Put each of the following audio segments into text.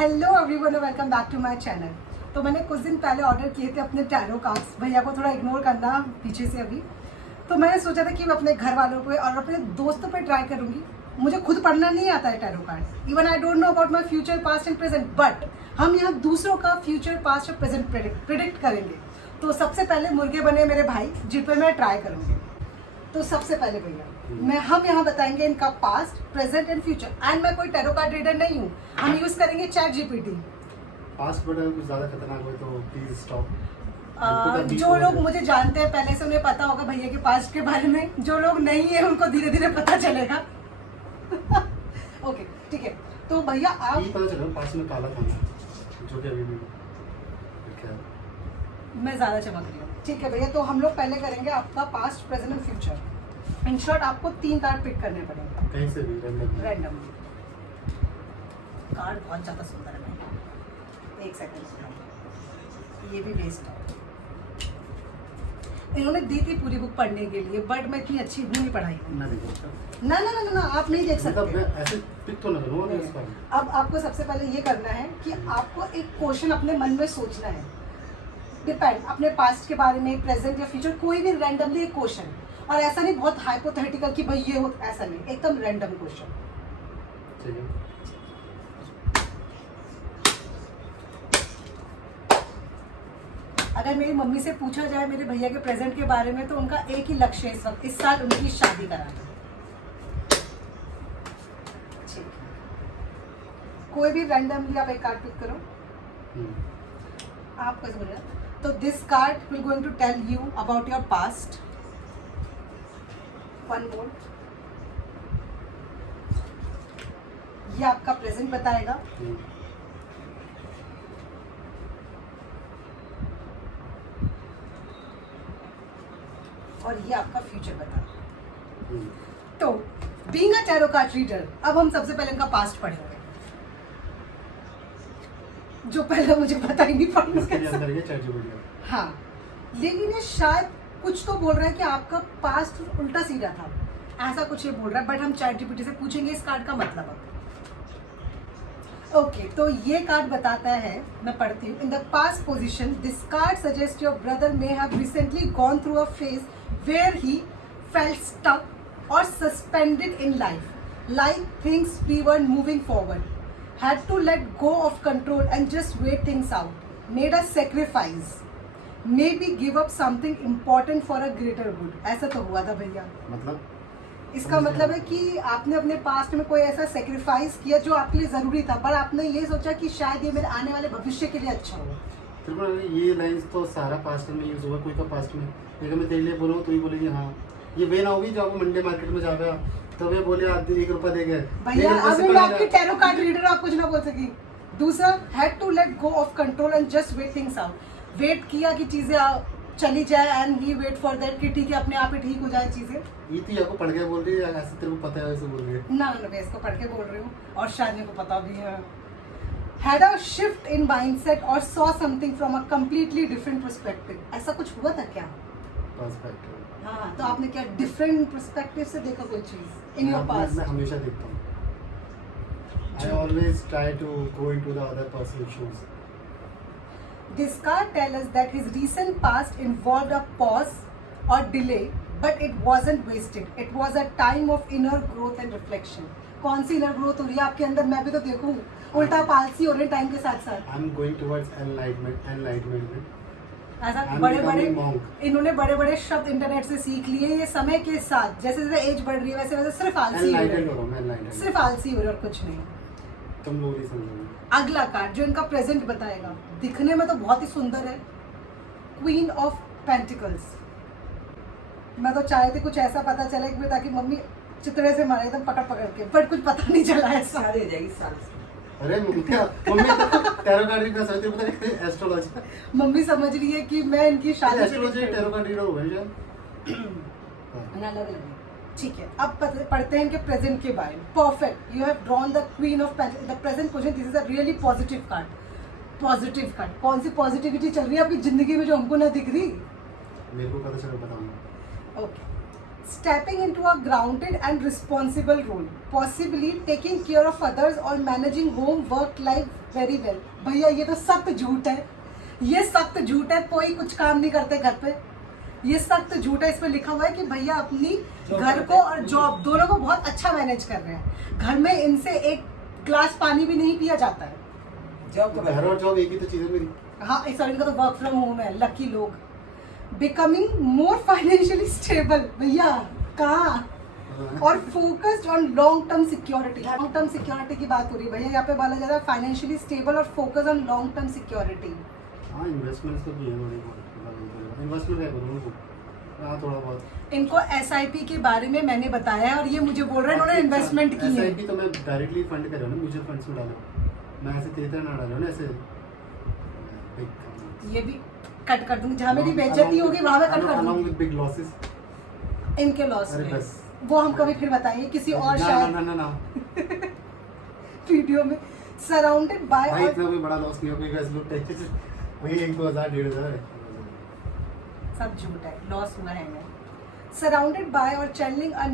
Hello everyone, welcome back to my channel. तो मैंने कुछ दिन पहले ऑर्डर किए थे अपने टैरो कार्ड्स। भैया को थोड़ा इग्नोर करना पीछे से अभी। तो मैंने सोचा था कि मैं अपने घर वालों पे और अपने दोस्तों पे ट्राई करूंगी। मुझे खुद पढ़ना नहीं आता है tarot card, even I don't know about my future, past and present, but हम यहाँ दूसरों का फ्यूचर, पास्ट और प्रेजेंट प्रिडिक्ट करेंगे। तो सबसे पहले मुर्गे बने मेरे भाई, जिन पर मैं ट्राई करूंगी। तो सबसे पहले भैया हम यहाँ बताएंगे इनका past, present and future. And मैं कोई टैरो कार्ड रीडर नहीं हूँ, हम यूज करेंगे चैट जीपीटी। पास्ट बट कुछ ज्यादा खतरनाक हो तो प्लीज स्टॉप। जो लोग मुझे जानते हैं पहले से उन्हें पता होगा भैया के पास्ट के बारे में, जो लोग नहीं है उनको धीरे धीरे पता चलेगा। ओके ठीक है। तो भैया आप पता चला पास्ट में काला था जो कि अभी भी क्या मैं ज्यादा चमक रही हूँ। ठीक है भैया, तो हम लोग पहले करेंगे आपका past, present and future. In short आपको 3 कार्ड पिक करने पड़ेंगे कहीं से भी रैंडम। कार्ड बहुत ज्यादा सुंदर है भैया, एक सेकंड, ये भी वेस्ट है। इन्होंने दी थी पूरी बुक पढ़ने के लिए, बट मैं इतनी अच्छी हूँ नहीं पढ़ाई में। ना देखो ना ना ना ना, आप नहीं देख मतलब सकते। मैं ऐसे पिक तो ना करूँ ना इस पर। अब आपको सबसे पहले ये करना है कि आपको एक क्वेश्चन अपने मन में सोचना है। डिपेंड अपने पास्ट के बारे में, प्रेजेंट या फ्यूचर, कोई भी रैंडमली एक क्वेश्चन। और ऐसा नहीं बहुत हाइपोथेटिकल कि भाई ये हो, ऐसा नहीं, एकदम रैंडम क्वेश्चन। ठीक है। अगर मेरी मम्मी से पूछा जाए मेरे भैया के प्रेजेंट के बारे में, तो उनका एक ही लक्ष्य है इस वक्त, इस साल उनकी शादी कराना। ठीक है। कोई भी रैंडमली आप एक कार्ड पिक करो। आप कैसे बोले? तो this card will going to tell you about your past. One more. ये आपका प्रेजेंट बताएगा। और ये आपका फ्यूचर बताएगा। तो being a tarot card reader, अब हम सबसे पहले इनका पास्ट पढ़ेंगे, जो पहले मुझे पता ही नहीं पड़ा। इसके अंदर ये चैट जीपीटी है। हाँ, लेकिन ये शायद कुछ तो बोल रहा है कि आपका पास्ट उल्टा सीधा था, ऐसा कुछ ये बोल रहा है। बट हम चैट जीपीटी से पूछेंगे इस कार्ड का मतलब। ओके, तो ये कार्ड बताता है, मैं पढ़ती हूँ। In the past position this card suggest your brother may have recently gone through a phase where he felt stuck और suspended in life, like things we were moving forward, had to let go of control and just wait things out, made a sacrifice, maybe give up something important for a greater good। ऐसा तो हुआ था भैया। मतलब इसका मतलब है कि आपने अपने पास्ट में कोई ऐसा सेक्रीफाइस किया जो आपके लिए जरूरी था, पर आपने ये सोचा कि शायद ये मेरे आने वाले भविष्य के लिए अच्छा हो। तो ये लाइंस तो सारा पास्ट में यूज हुआ, कोई का पास्ट में। लेकिन मैं तेरे लिए बोलूँ तो ही बोलेगी हाँ। ये वे ना होगी जब मंडे मार्केट में जाएगा तो वे बोले आदि 1 रुपया देंगे भैया। अब मैं आपकी टैरो कार्ड रीडर, आप कुछ ना बोल सकी। दूसरा, had to let go of control and just wait things out. Wait किया कि चीजें चली जाए and he wait for that कि ठीक है अपने आप ही ठीक हो जाए चीजें। ये तो आपको पढ़ के बोल रही है, ऐसे तेरे को पता है ऐसे बोल रही है। ना मैं इसको पढ़ के बोल रही हूँ और शायद मेरे को पता भी है। Had a shift in mindset or saw something from a completely different perspective। ऐसा कुछ हुआ था क्या? पर्सपेक्टिव। हाँ, तो आपने क्या डिफरेंट पर्सपेक्टिव से देखा कोई चीज इन योर पास्ट? मैं हमेशा देखता हूँ। I always try to go into the other person's shoes। This card tells us that his recent past involved a pause or delay, but it wasn't wasted. It was a time of inner growth and reflection। कौन सी inner growth हो रही है आपके अंदर? मैं भी तो देखूं, उल्टा पालसी हो रहे हैं टाइम के साथ साथ। I'm going towards enlightenment। ऐसा I'm बड़े बड़े becoming monk। इन्होंने बड़े बड़े शब्द इंटरनेट से सीख लिए। ये समय के साथ जैसे जैसे एज बढ़ रही है वैसे वैसे सिर्फ आलसी हो रहे Enlightened हो रहा हूँ मैं, हैं, enlightened। सिर्फ आलसी हो रहे हैं और कुछ नहीं। तुम लोग नहीं समझोगे। अगला कार्ड जो इनका प्रेजेंट बताएगा, दिखने में तो बहुत ही सुंदर है, क्वीन ऑफ पेंटिकल्स। मैं तो चाहती कुछ ऐसा पता चले कि ताकि मम्मी चितड़े से मारे एकदम पकड़ पकड़ के, बट कुछ पता नहीं चला है। शादी हो जाएगी साल से। अरे मम्मी तो टैरो कार्ड रीडर समझती है, पता नहीं एस्ट्रोलॉजी। मम्मी समझ रही है कि मैं इनकी शादी एस्ट्रोलॉजी टैरो कार्ड रीडर हो गई क्या? अलग अलग है। ठीक है, अब पढ़ते हैं इनके प्रेजेंट के बारे में। Perfect, you have drawn the queen of pentacles. The present position, this is a really positive card. Positive card, कौन सी पॉजिटिविटी चल रही है आपकी जिंदगी में जो हमको ना दिख रही? मेरे को पता चला, बताऊंगा। Okay, stepping into a grounded and responsible role, possibly taking care of others or managing home work life very well. भैया ये तो सख्त झूठ है, ये सख्त झूठ है, कोई कुछ काम नहीं करते घर पे, ये सख्त झूठ है। इस पे लिखा हुआ है कि भैया अपनी घर को और जॉब दोनों को बहुत अच्छा मैनेज कर रहे हैं। घर में इनसे एक ग्लास पानी भी नहीं पिया जाता है। जॉब तो घर और जॉब एक ही तो चीज़ है मेरी। हाँ, इस इनका तो वर्क फ्रॉम होम है, लकी लोग। बिकमिंग मोर फाइनेंशियली स्टेबल, भैया कहाँ, और focused on long term security. Long term security की बात हो रही है भैया, यहाँ पे बोला जा रहा है फाइनेंशियली स्टेबल और focus on long term security. हाँ, इन्वेस्टमेंट्स तो भी है, इन्वेस्टमेंट क्या करूँ, हाँ थोड़ा बहुत। इनको SIP के बारे में मैंने बताया और ये मुझे बोल रहे हैं इन्होंने इन्वेस्टमेंट की है। SIP तो मैं डायरेक्टली फंड कर रहा हूँ ना, म्यूचुअल फंड्स में डाला, मैं ऐसे तेज़ ना डाला ना ऐसे। ये भी कट कर दूंगी, जहाँ मेरी बेइज्जती होगी वहाँ मैं कट कर दूंगी। बिग लॉसेस, इनके लॉस अरे में बस वो हम कभी फिर बताएंगे किसी और शायद ना वीडियो में। सराउंडेड बाय, भाई इतना कोई बड़ा लॉस नहीं हो गया, लोग टैक्सेस वही 1-2 हज़ार 1,500 है, सब झूठ है, लॉस हुआ है। Surrounded by or channeling a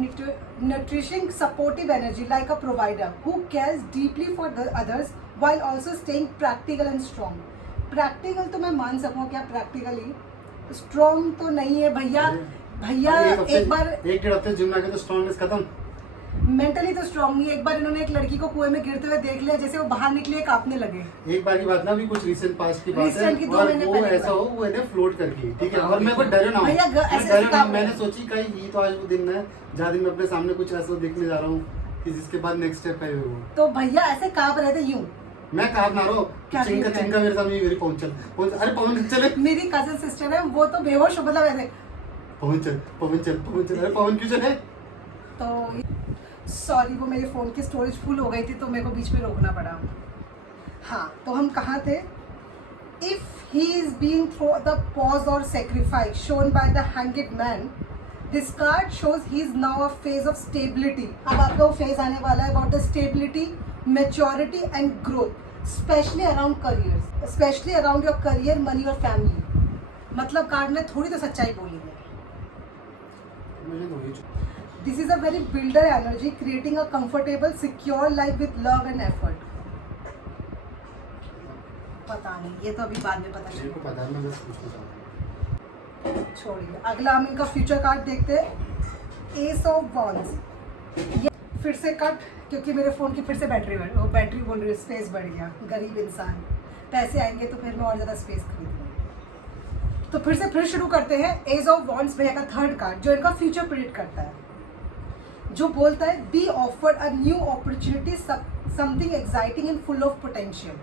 nourishing supportive energy like a provider who cares deeply for the others while also staying practical and strong. Practical तो मैं मान सकूँ क्या, practically strong तो नहीं है भैया। भैया एक बार 1-1.5 हफ्ते जिम लगे तो स्ट्रॉन्गनेस खत्म। मेंटली तो स्ट्रांग नहीं। एक बार इन्होंने एक लड़की को कुएं में गिरते हुए देख लिया, जैसे वो बाहर निकली कांपने लगे। एक बार की बात ना, अभी कुछ रिसेंट पास्ट की बात है, Recent की 2 और महीने वो पहले ऐसा हो, वो है फ्लोट करके, ठीक है, हाँ, और मैं कोई डरे ना हूँ, भैया ऐसे डरे ना, काम मैंने सोची कहीं ये तो आज वो दिन है जहाँ दिन मैं अपने सामने कुछ ऐसा देखने जा रहा हूँ कि जिसके बाद नेक्स्ट स्टेप है वो। तो भैया ऐसे कांप रहे थे यूं, मैं कहा ना रहो, क्या चिंका ठीक है? चिंका मेरे सामने मेरी पहुंच अरे पवन चले, मेरी कजन सिस्टर है, वो तो बेहोश हो, मतलब ऐसे पवन चल, अरे पवन क्यों चले। तो सॉरी, वो मेरे फ़ोन की स्टोरेज फुल हो गई थी तो मेरे को बीच में रोकना पड़ा। हाँ, तो हम कहाँ थे। If he is being through the pause और sacrifice shown by the hanged man, this card shows he is now a phase of stability. अब आपका वो फेज आने वाला है about the stability, maturity and growth, specially around career, specially around your career, money और family. मतलब card में थोड़ी तो सच्चाई बोली है। मुझे तो This is a very builder energy, creating a comfortable, secure life with love and effort. पता नहीं, ये तो अभी बाद में पता मेरे को चलेगा, पता है, मैं बस पूछना चाहता हूँ। छोड़िए। अगला हम इनका फ्यूचर कार्ड देखते हैं, एस ऑफ वॉन्ड्स। ये फिर से कट, क्योंकि मेरे फ़ोन की फिर से बैटरी बोल रही है, स्पेस बढ़ गया। गरीब इंसान, पैसे आएंगे तो फिर मैं और ज़्यादा स्पेस खरीदूँगा। तो फिर शुरू करते हैं। एज ऑफ वॉन्ड्स भैया का थर्ड कार्ड, जो इनका फ्यूचर प्रेडिक्ट करता है, जो बोलता है be offered a new opportunity, something exciting and full of potential.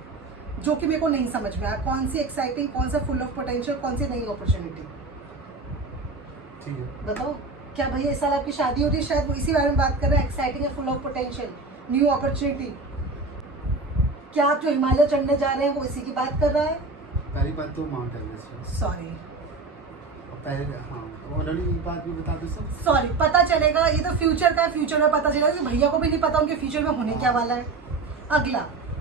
जो कि मेरे को नहीं समझ में आया, कौन सी एक्साइटिंग, कौन सा फुल ऑफ पोटेंशियल, कौन सी नई अपॉर्चुनिटी, ठीक है, बताओ। क्या भैया इस साल आपकी शादी हो रही है, शायद वो इसी बारे में बात कर रहे हैं, exciting and full of potential, new opportunity. क्या आप जो हिमालय चढ़ने जा रहे हैं वो इसी की बात कर रहा है। पहली बात तो माउंट एवरेस्ट है, सॉरी पहले हाँ ऑलरेडी बात भी बता दो सब। सॉरी, पता चलेगा, ये तो फ्यूचर का है, फ्यूचर में पता चलेगा कि भैया को भी नहीं पता उनके फ्यूचर में होने क्या वाला है। अगला,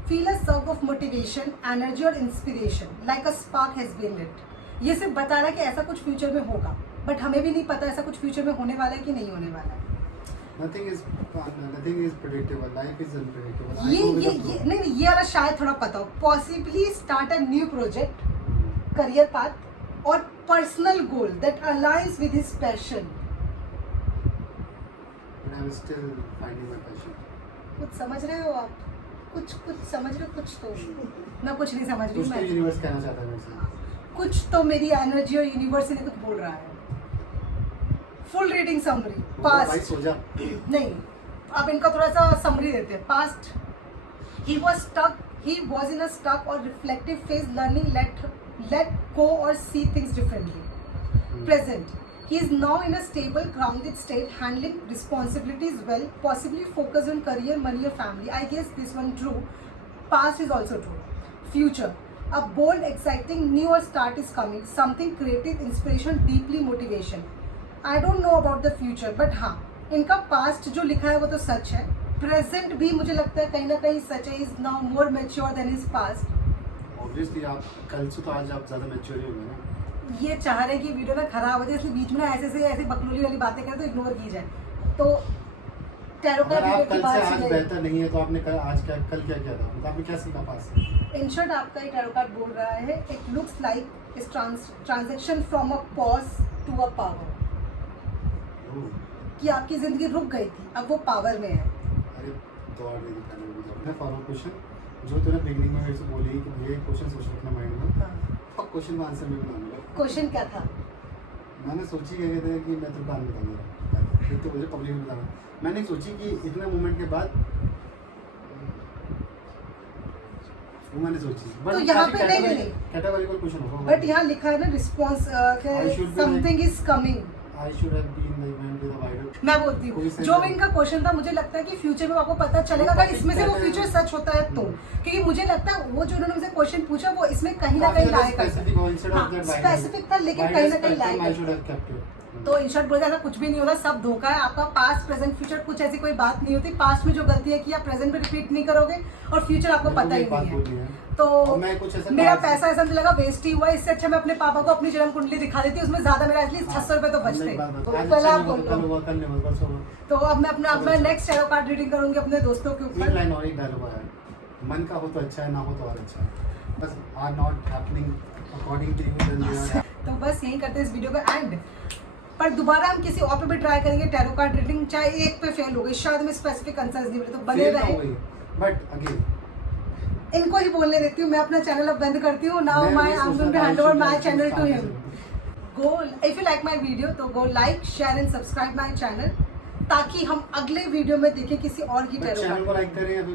feel a surge of motivation, energy और inspiration like a spark has been lit. ये सिर्फ बता रहा है कि ऐसा कुछ फ्यूचर में होगा, बट हमें भी नहीं पता ऐसा कुछ फ्यूचर में होने वाला है कि नहीं होने वाला है। Nothing is predictable. Life is unpredictable. ये नहीं, ये वाला शायद थोड़ा पता हो। Possibly start a new project, career path और personal goal that aligns with his passion. But I'm still finding my passion. कुछ समझ रहे हो आप? कुछ समझ रहे हो? कुछ तो मैं कुछ नहीं समझ रही कुछ तो मैं। यूनिवर्स कहना चाहता है मेरे से। कुछ तो मेरी एनर्जी और यूनिवर्स ने कुछ बोल रहा है। फुल रीडिंग समरी, भाई पास्ट सो जा। नहीं, अब इनका थोड़ा सा समरी देते हैं। Past, he was in a stuck or reflective phase, learning let go or see things differently. Present, he is now in a stable, grounded state, handling responsibilities well, possibly focused on career, money or family. I guess this one true. Past is also true. Future, a bold, exciting, new start is coming. Something creative, inspiration, deeply motivation. I don't know about the future, but हाँ, इनका past जो लिखा है वो तो सच है। Present भी मुझे लगता है कहीं ना कहीं सच है। Is now more mature than his past. Obviously आप कल से तो आज आप ज़्यादा मैच्योर ही हो गए ना। ये चाह रहे हैं कि वीडियो ना खराब हो जाए, इसलिए बीच में ना ऐसे बकलोली वाली बातें करें तो इग्नोर की जाए। तो टैरो अगर कार्ड आप रीडिंग कल की से बात आज सुनिए। बेहतर नहीं है तो आपने आज क्या कल क्या किया था, मतलब आपने क्या सीखा पास से? इन शॉर्ट आपका ये टैरो कार्ड बोल रहा है, it looks like is transaction from a pause to a power, कि आपकी जिंदगी रुक गई थी, अब वो पावर में है। अरे दौड़ रही थी पहले भी अपना फॉलो क्वेश्चन जो तूने बिगनिंग में मेरे से बोली कि भैया क्वेश्चन सोच रखना माइंड में, अब क्वेश्चन का आंसर मैं बताऊंगा। क्वेश्चन क्या था? मैंने सोची क्या कहते हैं कि मैं तेरे को काम बताऊंगा, फिर तो मुझे पब्लिक में बताना। मैंने सोची कि इतने मोमेंट के बाद वो मैंने सोची, तो यहाँ पे नहीं कैटेगोरिकल क्वेश्चन होगा, बट यहाँ लिखा है ना response I should be something is coming. I should have been the event with a wider. मैं बोलती हूँ जो भी इनका क्वेश्चन था, मुझे लगता है कि फ्यूचर में आपको पता चलेगा अगर इसमें से वो फ्यूचर सच होता है तो, क्योंकि मुझे लगता है वो जो उन्होंने मुझसे क्वेश्चन पूछा वो इसमें कहीं ना कहीं लायक है, स्पेसिफिक था लेकिन कहीं ना कहीं लायक है। तो इन शॉर्ट बोलते ऐसा कुछ भी नहीं होता, सब धोखा है आपका। पास्ट प्रेजेंट फ्यूचर कुछ ऐसी कोई बात नहीं होती। पास्ट में जो गलती है कि आप प्रेजेंट में रिपीट नहीं करोगे और फ्यूचर आपको पता ही नहीं है। तो मेरा पैसा ऐसा नहीं लगा वेस्ट ही हुआ, इससे अच्छा मैं अपने पापा को अपनी जन्म कुंडली दिखा देती, उसमें ज्यादा मेरा एटलीस्ट 600 रुपए तो बचते। तो अब मैं अपना नेक्स्ट टैरो कार्ड रीडिंग करूंगी अपने दोस्तों के ऊपर। लाइन और एक डायलॉग है, मन का हो तो अच्छा है, ना हो तो और अच्छा है, बस are not happening according to you then they are. तो बस यही करते हैं इस वीडियो का एंड। पर दोबारा हम किसी और पे भी ट्राई करेंगे टैरो कार्ड रीडिंग, चाहे एक पे फेल हो गई, शायद में स्पेसिफिक आंसर्स नहीं मिले तो बने रहे। बट अगेन इनको ही बोलने देती हूँ, मैं अपना चैनल अब बंद करती हूँ। Now my I am going to hand over my channel to him. Go if you like my video तो go like share and subscribe my channel, ताकि हम अगले वीडियो में देखें किसी और की टैरो कार्ड। चैनल को लाइक करें या फिर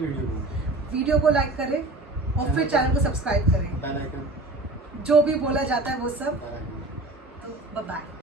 वीडियो को लाइक करें और फिर चैनल को सब्सक्राइब करें, बेल आइकन जो भी बोला जाता है वो सब। Bell icon. तो बाय बाय।